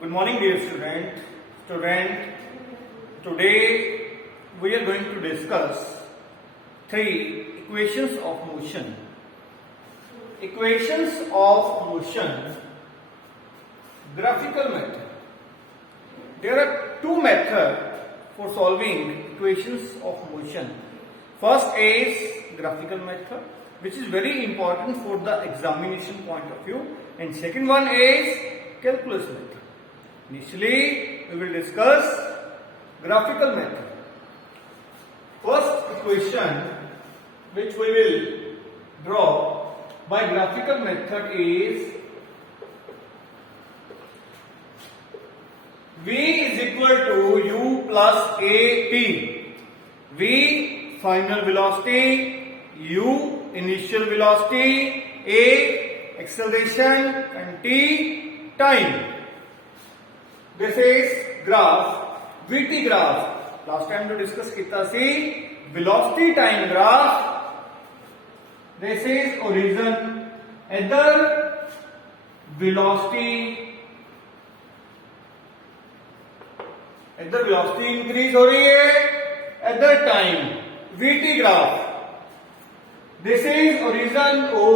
Good morning, dear student. Today we are going to discuss three equations of motion. Equations of motion, graphical method. There are two methods for solving equations of motion. First is graphical method, which is very important for the examination point of view, and second one is calculus method. Initially, we will discuss graphical method. First equation which we will draw by graphical method is V is equal to U plus AP. V final velocity, U initial velocity, A acceleration and T time. This is graph, VT graph. Last time we discuss किया सी velocity time graph. This is origin, either velocity increase हो रही है, either time, VT graph. This is origin O,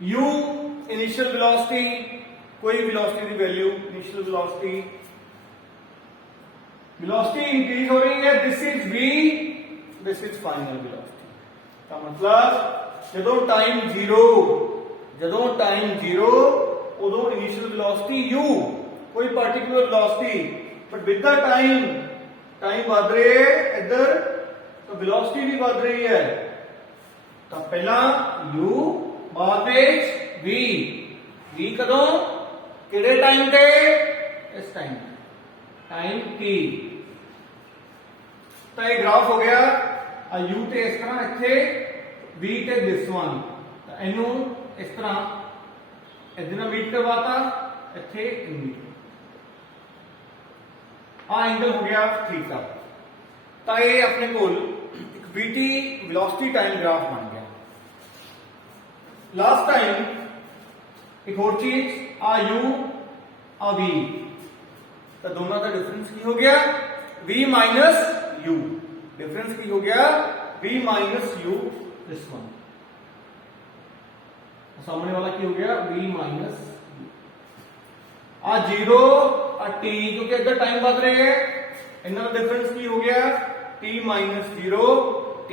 U initial velocity, कोई velocity की value, initial velocity increase हो रही है. This is V, this is final velocity. का मतलब ਜਦੋਂ टाइम जीरो उदो इनिशियल वेलोसिटी U, कोई particular velocity, but with the time बढ़ रही है इधर, तो वेलोसिटी भी बढ़ रही है. तो पहला U बाद में V कदों किहड़े टाइम ते, इस टाइम T. तो ये ग्राफ हो गया U ते इस तरह, इत्थे V ते दिस वन, तो इनू इस तरह इधर मीट करवाता, इत्थे आ एंगल हो गया थीटा. तो ये अपने कोल एक VT वेलोसिटी टाइम ग्राफ बन गया. लास्ट टाइम एक और चीज, आ U आ V, तो दोनों का डिफरेंस की हो गया V माइनस U. डिफरेंस की हो गया V minus U, this one. सामने वाला की हो गया V माइनस U. आ जीरो आ T, क्योंकि इधर टाइम बढ़ रहे हैं, इनका डिफरेंस की हो गया T minus zero T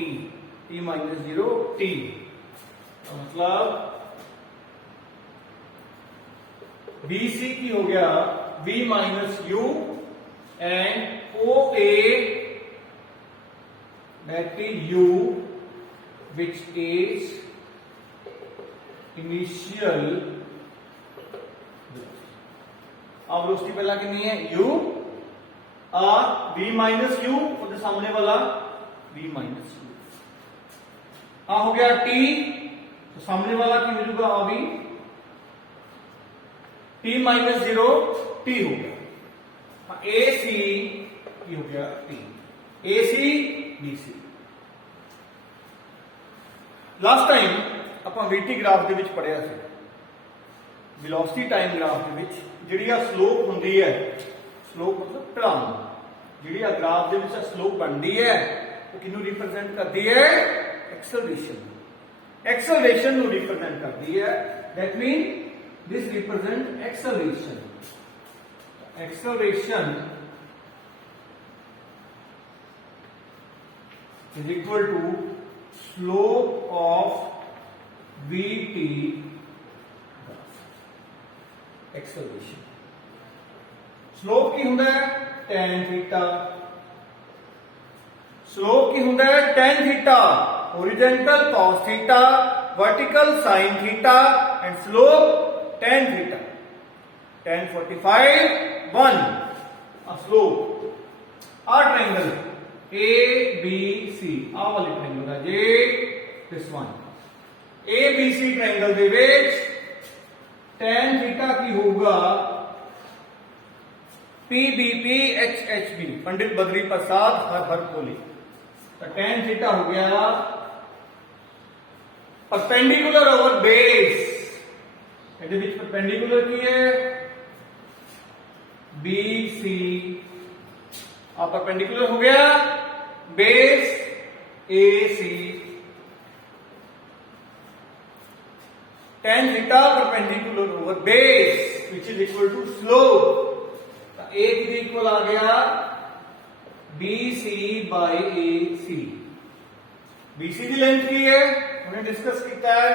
minus zero T. तो मतलब BC की हो गया V minus U and OA, that is U, which is initial velocity. अब वेलोसिटी पहला कितनी है U, V माइनस U और सामने वाला V माइनस U. हो गया T, तो सामने वाला की मिलेगा V, T minus zero T हो गया. AC की हो गया T, AC BC. Last time ਆਪਾਂ VT ग्राफ ਦੇ ਵਿੱਚ ਪੜਿਆ ਸੀ, ਵੈਲੋਸਿਟੀ ਟਾਈਮ ਗ੍ਰਾਫ ਦੇ ਵਿੱਚ ਜਿਹੜੀ ਆ ਸਲੋਪ ਹੁੰਦੀ ਹੈ, ਸਲੋਪ ਮਤਲਬ ਢਲਾਨ, ਜਿਹੜੀ ਆ ਗ੍ਰਾਫ ਦੇ ਵਿੱਚ ਸਲੋਪ ਬਣਦੀ ਹੈ, ਉਹ ਕਿਹਨੂੰ ਰਿਪਰੈਜ਼ੈਂਟ ਕਰਦੀ ਹੈ, ਐਕਸਲਰੇਸ਼ਨ ਨੂੰ ਰਿਪਰੈਜ਼ੈਂਟ ਕਰਦੀ ਹੈ. That mean this represent acceleration is equal to slope of VT acceleration. slope की होता है tan theta, slope की होता है tan theta, horizontal cos theta, vertical sin theta and slope tan theta. tan 45 1 a slope. a triangle ABC, ਆ ਵਾਲੀ triangle ਹੈ ਜੀ, this one ABC triangle ਦੇ ਵਿੱਚ tan theta ਕੀ ਹੋਊਗਾ PBP HHB, पंडित बद्री प्रसाद हर कोहली. तो tan theta हो गया परपेंडिकुलर ओवर बेस, ਇਹਦੇ ਵਿੱਚ परपेंडिकुलर की है बी सी आप परपेंडिकुलर हो गया base A C tan theta perpendicular over base which is equal to slope A की इक्वल आ गया B C by A C BC की लेंथ की है हमने डिस्कस किया है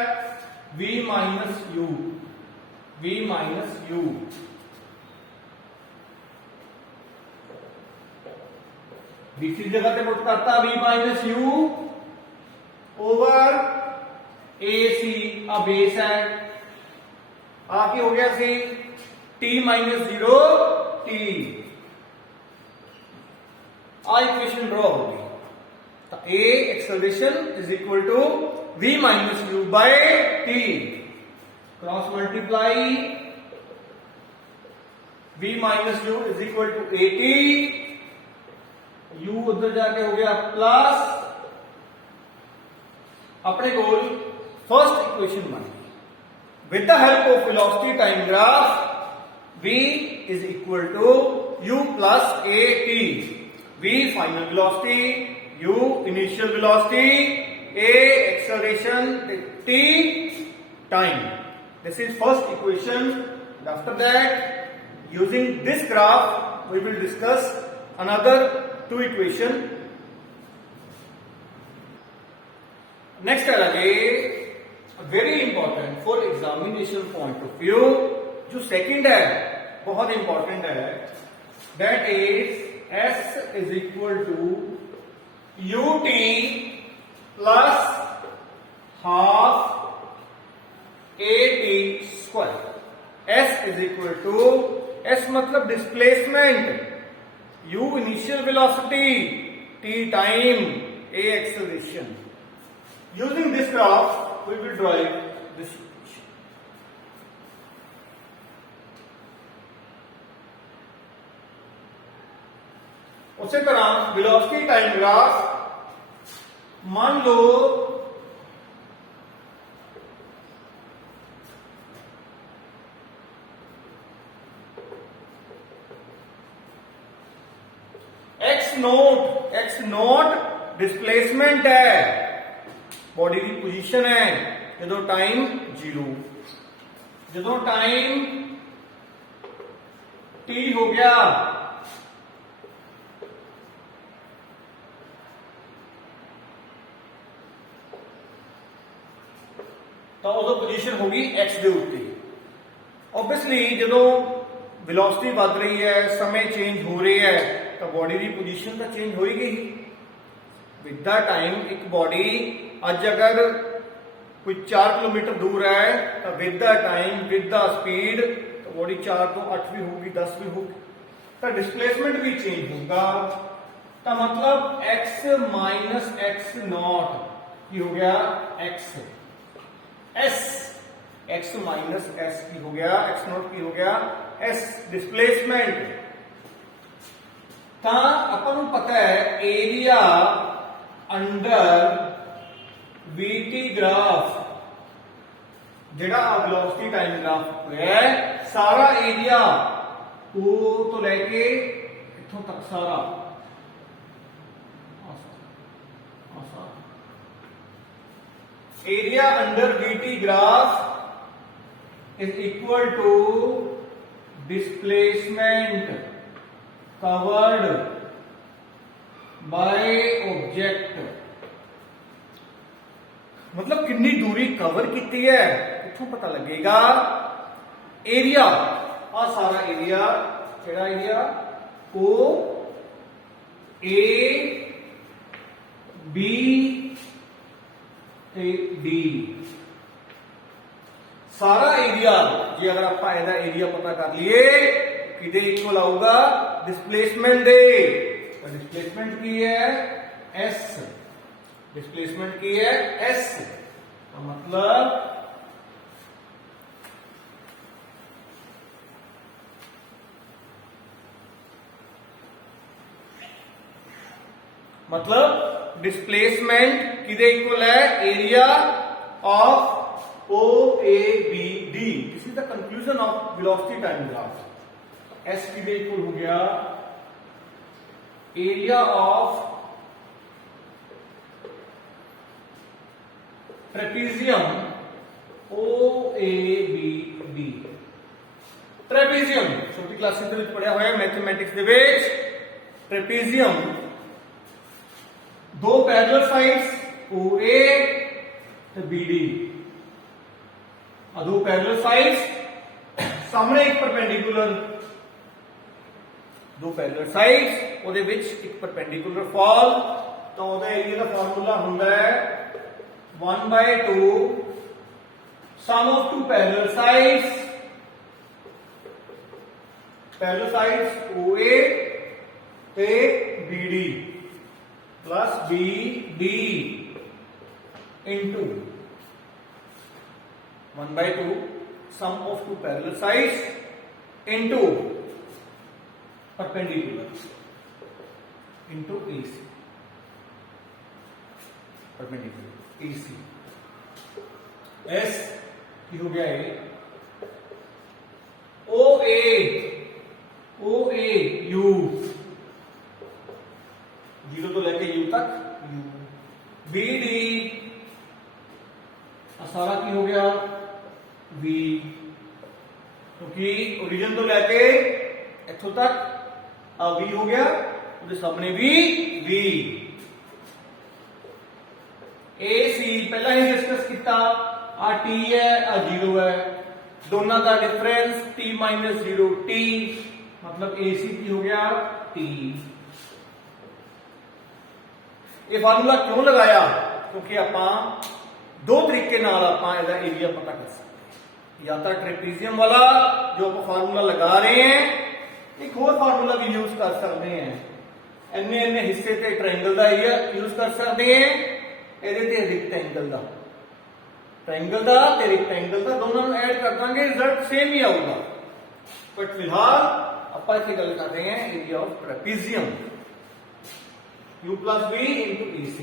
v माइनस यू बीसी जगह पे पुट करता v minus U over A C आ बेस है आके हो गया सी t माइनस 0 t आ इक्वेशन ड्रॉ होगी तो a acceleration is equal to v minus U by t cross multiply v minus U is equal to a t u उधर जाके हो गया प्लस अपने गोल फर्स्ट इक्वेशन बन गई with the help of velocity time graph v is equal to u plus a t v final velocity u initial velocity a acceleration t time this is first equation and after that using this graph we will discuss another two equation next है very important for examination point of view जो second है बहुत important है that is s is equal to ut plus half at square s is equal to s मतलब displacement u initial velocity t time a acceleration using this graph we will derive this equation उसी तरह velocity time graph मान लो x note displacement है body की position है जो time 0 जो time t हो गया तो उदो पोजीशन होगी एक्स के उत्ते ऑब्वियसली जो वेलोसिटी बढ़ रही है समय चेंज हो रही है तो बॉडी की पोजीशन तो चेंज होएगी ही विद द टाइम एक बॉडी अज अगर कोई 4 किलोमीटर दूर है तो with the time with the speed तो बॉडी 4 तो 8 भी होगी 10 भी होगी तो डिस्प्लेसमेंट भी चेंज होगा तो मतलब एक्स माइनस एक्स नॉट की हो गया x S x minus S की हो गया एक्स नॉट की हो गया एस डिस्प्लेसमेंट तो अपन पता है एरिया अंडर वीटी ग्राफ जेड़ा वेलोसिटी टाइम ग्राफ है सारा एरिया ओ तो लेके इथों तक सारा area under VT graph is equal to displacement covered by object मतलब कितनी दूरी कवर की है इथों पता लगेगा एरिया आ सारा एरिया केड़ा area O A B D सारा एरिया जी अगर आप एरिया पता कर लिए कि इक्वल आऊगा डिस्प्लेसमेंट दे तो डिस्प्लेसमेंट की है एस डिस्प्लेसमेंट की है एस तो मतलब डिस्प्लेसमेंट किदे इक्वल है area of O A B D this is the conclusion of velocity time graph S P के इक्वल हो गया area of trapezium O A B D. Trapezium छोटी क्लासेस ਦੇ ਵਿੱਚ ਪੜਿਆ ਹੋਇਆ मैथमेटिक्स ਦੇ ਵਿੱਚ ट्रेपीजियम दो पैरेलल साइड्स ओ ए ਤੇ बी डी दो पैरेलल साइड्स सामने एक परपेंडिकुलर दो पैरेलल साइड्स ਉਹਦੇ ਵਿੱਚ ਇੱਕ परपेंडिकुलर फॉल ਤਾਂ ਉਹਦਾ ਏਰੀਆ ਦਾ ਫਾਰਮੂਲਾ ਹੁੰਦਾ ਹੈ 1/2 sum of two parallel sides OA ਤੇ BD plus BD into 1/2 sum of two parallel sides into perpendicular into AC perpendicular AC S की हो गया है ओ ए यू जीरो तो लेके यू तक यू बी डी सारा की हो गया वी क्योंकि ओरिजिन तो लेके इथों तक वी हो गया उसके सामने भी वी ए सी पहला ही डिस्कस किया आ टी है आ जीरो है दोनों का difference T minus zero T मतलब ए सी की हो गया टी। ये फार्मूला क्यों लगाया क्योंकि आपां दो तरीके नाल आपां इहदा एरिया पता कर सकते हैं या तो ट्रेपीजियम वाला जो आप फार्मूला लगा रहे हैं एक और फार्मूला भी यूज कर सकते हैं इन्ने इन्ने हिस्से ते ट्रायंगल का एरिया यूज कर सकते हैं ਇਹਦੇ ਤੇ ਰੈਕਟੈਂਗਲ ਦਾ ट्रायंगल का ते रैक्टेंगल का दोनों ऐड कर देंगे रिजल्ट सेम ही आऊगा बट फिलहाल ਆਪਾਂ ਇੱਥੇ ਗੱਲ ਕਰ ਰਹੇ हैं area of trapezium u plus v into AC।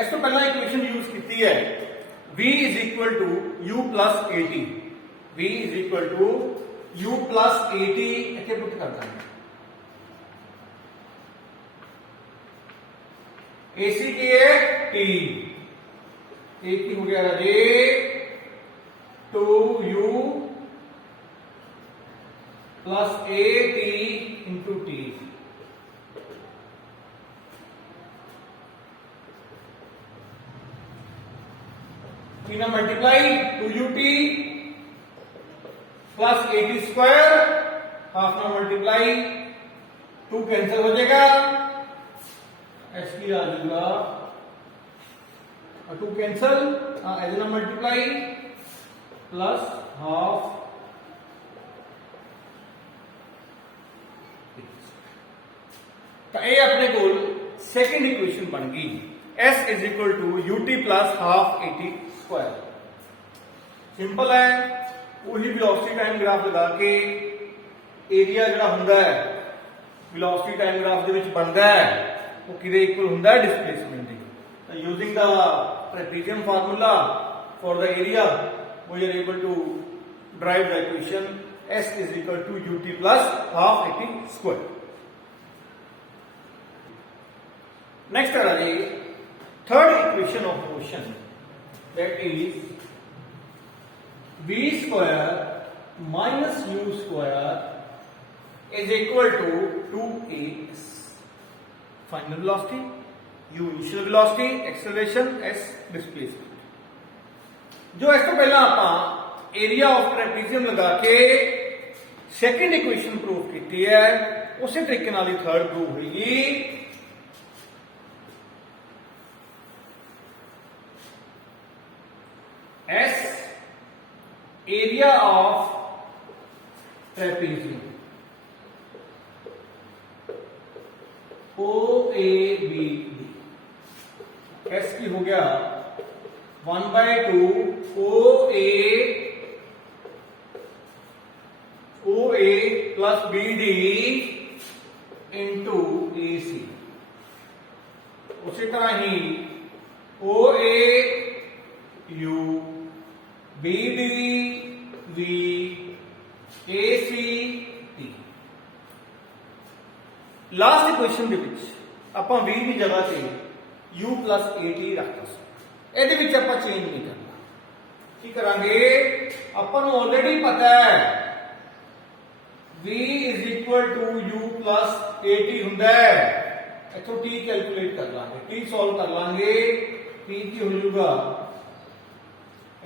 इस तो पहला इक्वेशन यूज की है v is equal to u plus at v is equal to u plus at ਇੱਥੇ ਪੁੱਟ ਕਰ ਦਾਂਗੇ AC की है T एक की हो गया राजे 2u plus AT into T तीन multiply 2ut plus AT square half ना मल्टीप्लाई 2 कैंसिल हो जाएगा एस की आ जाएगा और 2 कैंसल एज ना मल्टीप्लाई प्लस हाफ तो ये अपने को सेकंड इक्वेशन बन गई S is equal to UT plus half AT square. Simple है वही वेलोसिटी टाइम ग्राफ लगा के एरिया जिहड़ा हुंदा है वेलोसिटी टाइम ग्राफ दे विच बनदा है वो किदे इक्वल हुंदा है डिस्प्लेसमेंट दी। Using the trapezium formula for the area we are able to drive the equation S is equal to ut plus half at square। Next आ रही third equation of motion that is v square minus u square is equal to 2as। Final velocity u initial velocity acceleration s displacement. जो इस तो पहला आप area of trapezium लगा के second equation prove की है उसी तरीके नाल ही थर्ड प्रूव होगी। S area of trapezium O A B D S की हो गया 1/2 O A plus B D into A C. उसी तरह ही O A U BD V AC T। Last equation ਦੇ ਵਿੱਚ ਆਪਾਂ V ਦੀ ਜਗ੍ਹਾ ਤੇ U plus AT ਰੱਖਤਾ ਸੀ। ਇਹਦੇ ਵਿੱਚ ਆਪਾਂ ਚੇਂਜ ਨਹੀਂ ਕਰਨਾ। ਕੀ ਕਰਾਂਗੇ, ਆਪਾਂ ਨੂੰ ਆਲਰੇਡੀ ਪਤਾ ਹੈ V is equal to U plus AT ਹੁੰਦਾ ਹੈ। ਇੱਥੋਂ T ਕੈਲਕੂਲੇਟ ਕਰ ਲਾਂਗੇ, T ਸੋਲਵ ਕਰ ਲਾਂਗੇ। T ਕੀ ਹੋ ਜਾਊਗਾ,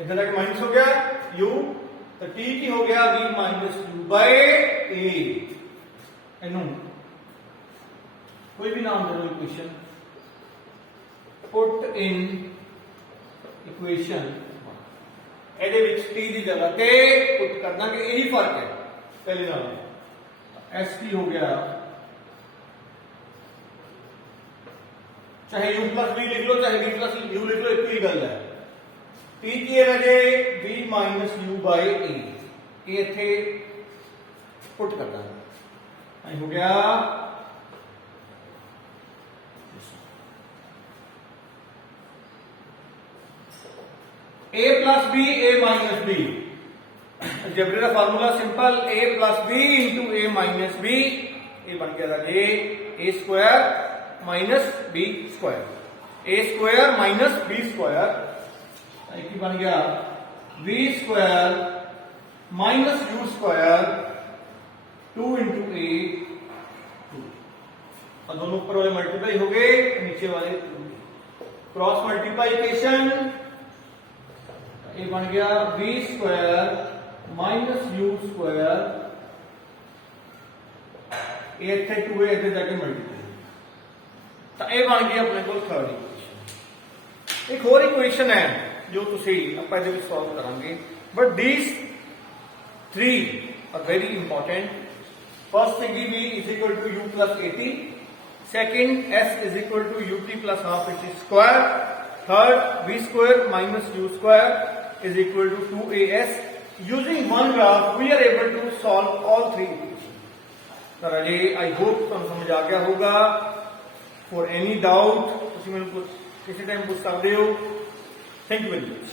इधर तक माइनस हो गया u, तो t की हो गया v minus u by a। इनू कोई भी नाम दे दो इक्वेशन, पुट इन इक्वेशन ਇਹਦੇ ਵਿੱਚ t ਦੀ ਜਗ੍ਹਾ ਤੇ ਪੁੱਟ ਕਰ ਦਾਂਗੇ। ਇਹੀ ਫਰਕ ਹੈ ਪਹਿਲੇ ਨਾਲ। s ਕੀ ਹੋ ਗਿਆ, चाहे u प्लस v लिख लो चाहे v प्लस u लिख लो, एक ही गल है। t की है राजे v minus u by a, ये इथे पुट कर दांगे। हो गया a plus b a minus b, algebra का formula simple, a plus b into a minus b, ये बन गया राजे a square minus b square, a square minus b square, एक ही बन गया v square minus u square 2 into a 2, और दोनों ऊपर वाले मल्टीप्लाई हो गए, नीचे वाले क्रॉस मल्टीप्लीकेशन, ये बन गया v square minus u square, ये थे 2a इधर जाके मल्टीप्लाई, तो ये बन गया अपने को थर्ड इक्वेशन। एक और इक्वेशन है जो तुसी ਆਪਾਂ ਇਹਦੇ ਵਿੱਚ ਸੋਲਵ ਕਰਾਂਗੇ, but these three are very important। first thingy v is equal to u plus at, second s is equal to ut plus half which is square, third v square minus u square is equal to 2as। using one graph we are able to solve all three equations। तो राजे I hope ਤੁਹਾਨੂੰ ਸਮਝ ਆ ਗਿਆ ਹੋਗਾ। for any doubt ਤੁਸੀਂ ਮੈਨੂੰ ਕਿसी time पूछ सकते हो। Thank you very much।